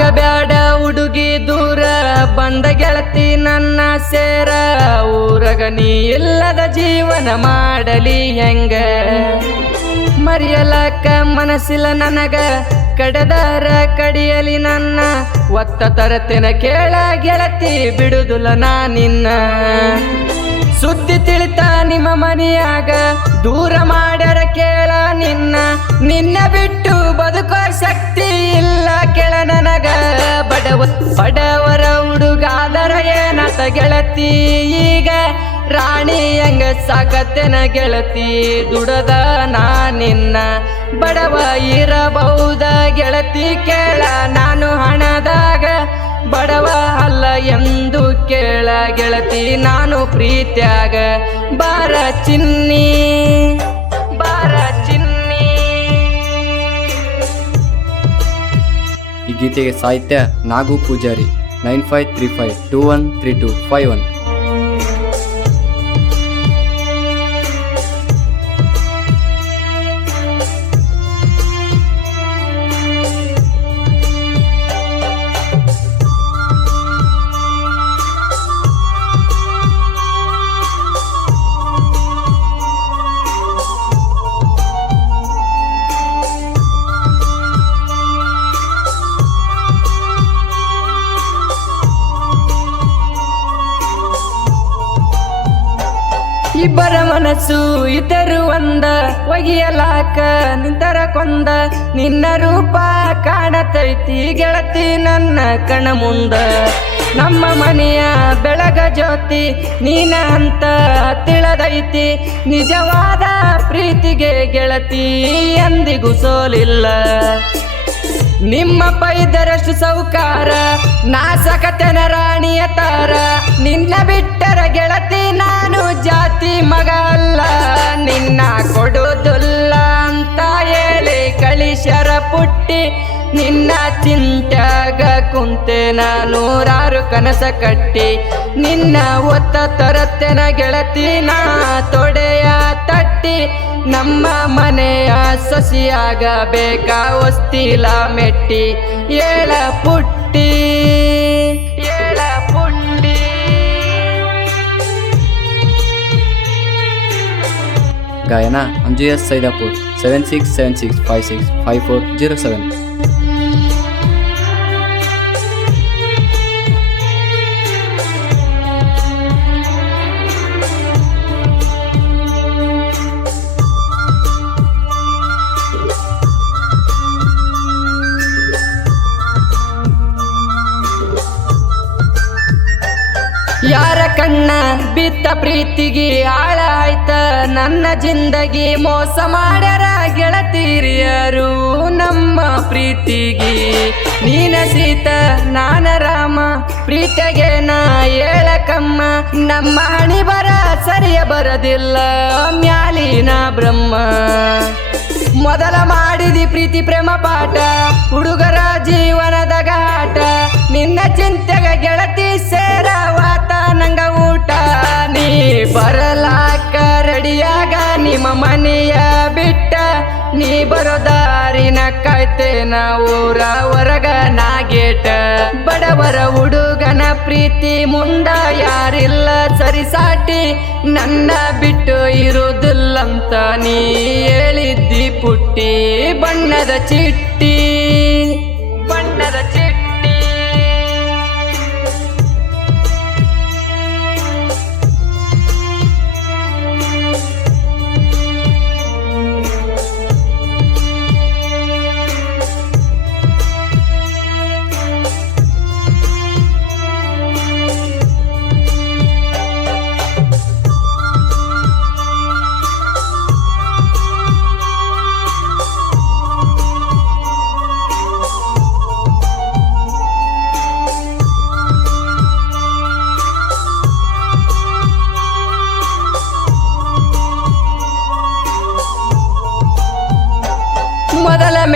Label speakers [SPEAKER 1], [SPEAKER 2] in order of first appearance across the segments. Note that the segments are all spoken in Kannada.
[SPEAKER 1] ಆಗಬೇಡ ಹುಡುಗಿ ದೂರ, ಬಂದ ಗೆಳತಿ ನನ್ನ ಸೇರ. ಊರಗ ನೀ ಇಲ್ಲದ ಜೀವನ ಮಾಡಲಿ ಹೆಂಗ? ಮರೆಯಲಕ್ಕ ಮನಸ್ಸಿಲ್ಲ ನನಗ, ಕಡದಾರ ಕಡಿಯಲಿ ನನ್ನ. ಒತ್ತ ತರತೆನ ಕೇಳ ಗೆಳತಿ ಬಿಡುದುಲ ನಾ ನಿನ್ನ. ಸುದ್ದಿ ತಿಳಿತ ನಿಮ್ಮ ಮನೆಯಾಗ ದೂರ ಮಾಡರ ಕೇಳ ನಿನ್ನ. ನಿನ್ನ ಬಿಟ್ಟು ಬದುಕೋ ಶಕ್ತಿ ಇಲ್ಲ ಕೆಳ ನನಗ. ಬಡವ, ಬಡವರ ಹುಡುಗಾದರ ಏನತ ಗೆಳತಿ? ಈಗ ರಾಣಿ ಹಂಗ ಸಾಕತ್ತೆನ ಗೆಳತಿ? ದುಡದ ನಾ ನಿನ್ನ. ಬಡವ ಇರಬಹುದ ಗೆಳತಿ ಕೇಳ, ನಾನು ಹಣದಾಗ ಬಡವ ಅಲ್ಲ ಎಂದು ಕೇಳ ಗೆಳತಿ, ನಾನು ಪ್ರೀತ್ಯಾಗ. ಬಾರ ಚಿನ್ನಿ ಬಾರ ಚಿನ್ನಿ.
[SPEAKER 2] ಈ ಗೀತೆಗೆ ಸಾಹಿತ್ಯ Nagu Pujari, nine five three five two one three two five one.
[SPEAKER 1] ಇಬ್ಬರ ಮನಸ್ಸು ಇತರು ಒಂದ, ಒಗಿಯಲಾಕ ನಿಂತರ ಕೊಂದ, ನಿನ್ನ ರೂಪ ಕಾಣತೈತಿ ಗೆಳತಿ ನನ್ನ ಕಣ ಮುಂದ ನಮ್ಮ ಮನೆಯ ಬೆಳಗ ಜ್ಯೋತಿ ನೀನ ಅಂತ ತಿಳದೈತಿ, ನಿಜವಾದ ಪ್ರೀತಿಗೆ ಗೆಳತಿ ಎಂದಿಗೂ ಸೋಲಿಲ್ಲ. ನಿಮ್ಮ ಪೈದರಷ್ಟು ಸೌಕಾರ, ನಾಸಕತನ ರಾಣಿಯ ತಾರ ನಿನ್ನ ಬಿಟ್ಟರ ಗೆಳತಿ ನಾನು ಜಾತಿ ಮಗ ಅಲ್ಲ. ನಿನ್ನ ಕೊಡೋದುಲ್ಲ ಅಂತ ಹೇಳಿ ಕಳಿಶರ ಪುಟ್ಟಿ. ನಿನ್ನ ಚಿಂತಾಗ ಕುಂತೆ ನಾನು ನೂರಾರು ಕನಸ ಕಟ್ಟಿ. ನಿನ್ನ ಒತ್ತ ತರತ್ತೆನ ಗೆಳತಿ ನಾ ತೊಡೆಯ ತಟ್ಟಿ. ನಮ್ಮ ಮನೆಯ ಸೊಸಿಯಾಗ ಬೇಕಾ ಹೊಸ್ತಿಲ ಮೆಟ್ಟಿ. ಏಳ ಪುಟ್ಟಿ.
[SPEAKER 2] ಗಾಯನ Anju S Saidapur seven six seven six five six five four zero seven
[SPEAKER 1] ಯಾರ ಕಣ್ಣ ಬಿತ್ತ ಪ್ರೀತಿಗೆ ಆಳ ಆಯ್ತ ನನ್ನ ಜಿಂದಗಿ ಮೋಸ ಮಾಡ್ಯಾರ ಗೆಳತಿರಿಯರು. ನಮ್ಮ ಪ್ರೀತಿಗೆ ನೀನ ಸೀತ, ನಾನ ರಾಮ. ಪ್ರೀತಿಗೆ ನಾ ಏಳಕಮ್ಮ. ನಮ್ಮ ಹಣಿ ಬರ ಸರಿಯ ಬರದಿಲ್ಲ, ಮ್ಯಾಲಿನ ಬ್ರಹ್ಮ. ಮೊದಲ ಮಾಡಿದಿ ಪ್ರೀತಿ ಪ್ರೇಮ ಪಾಠ, ಹುಡುಗರ ಜೀವನದ ಘಾಟ. ನಿನ್ನ ಚಿಂತೆಗೆ ಗೆಳತಿ ಸೇರವಾತ ನಂಗ ಊಟ, ನೀ ಬರಲಾಕ ರೆಡಿಯಾಗ, ನಿಮ್ಮ ಮನೆಯ ಬಿಟ್ಟ ನೀ ಬರೋ ದಾರಿನ ಕಾಯ್ತೇನ ಊರ ಹೊರಗ ನಾಗೇಟ ಬಡವರ ಹುಡುಗನ ಪ್ರೀತಿ ಮುಂದ ಯಾರಿಲ್ಲ ಸರಿಸಾಟಿ ನನ್ನ ಬಿಟ್ಟು ಇರುವುದಿಲ್ಲಂತ ನೀ ಹೇಳಿದ್ದಿ ಪುಟ್ಟಿ, ಬಣ್ಣದ ಚಿಟ್ಟಿ.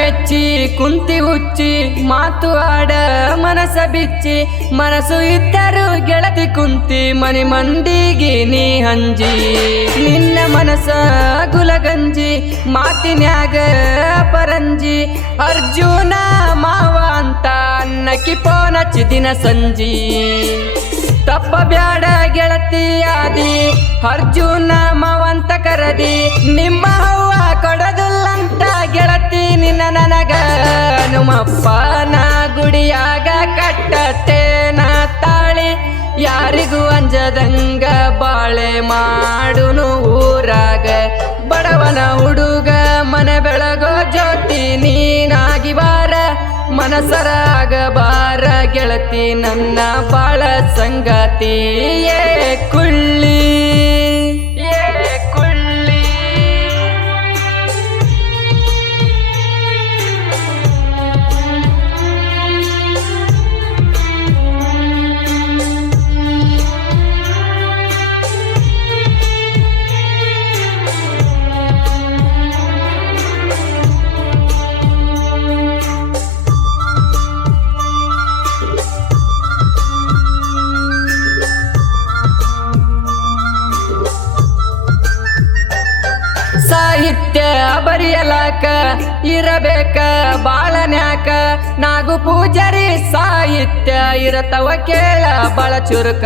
[SPEAKER 1] ಮೆಚ್ಚಿ ಕುಂತಿ ಹುಚ್ಚಿ, ಮಾತು ಆಡ, ಮನಸ ಬಿಚ್ಚಿ, ಮನಸ್ಸು ಇದ್ದರು ಗೆಳತಿ ಕುಂತಿ, ಮನೆ ಮಂದಿಗೆ ನೀ ಹಂಜಿ. ನಿನ್ನ ಮನಸ ಗುಲಗಂಜಿ, ಮಾತಿನ್ಯಾಗ ಪರಂಜಿ ಅರ್ಜುನ ಮಾವ ಅಂತ ಅನ್ನಕ್ಕೆ ದಿನ ಸಂಜಿ. ತಪ್ಪ ಬ್ಯಾಡ ಗೆಳತಿಯಾದಿ ಅರ್ಜುನ ಮಾವಂತ ಕರದಿ, ನಿಮ್ಮ ಹವ್ವ ಕೊಡದುಲ್ಲಂತ ಗೆಳತಿ ನಿನ್ನ ನನಗ. ಹನುಮಪ್ಪನ ಗುಡಿಯಾಗ ಕಟ್ಟತೇನ ತಾಳಿ, ಯಾರಿಗೂ ಅಂಜದಂಗ ಬಾಳೆ ಮಾಡುನು ಊರಾಗ. ಬಡವನ ಹುಡುಗ ಮನೆ ಬೆಳಗೋ ಜ್ಯೋತಿ ನೀನಾಗಿ ಬಾರ ಮನಸರಾಗ ಬಾರ ಗೆಳತಿ ನನ್ನ ಬಾಳ ಸಂಗತಿ. ಕುಳ್ಳಿ. ಬರೆಯಲಾಕ, ಇರಬೇಕ, ಬಾಳನ್ಯಾಕ. ನಾಗು ಪೂಜಾರಿ ಸಾಹಿತ್ಯ ಇರತವ ಕೇಳ ಬಾಳ ಚುರುಕ.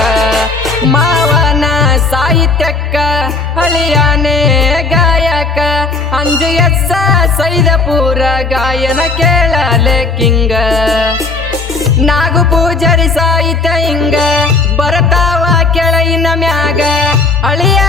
[SPEAKER 1] ಮಾವನ ಸಾಹಿತ್ಯಕ್ಕ, ಹಳಿಯಾನೆ ಗಾಯಕ. ಅಂಜು ಎಸ್ಸ ಸೈದಪುರ ಗಾಯನ ಕೇಳಲೆ ಕಿಂಗ. ನಾಗು ಪೂಜಾರಿ ಸಾಹಿತ್ಯ ಹಿಂಗ ಬರತಾವ ಕೆಳಗಿನ ಮ್ಯಾಗ. ಅಳಿಯ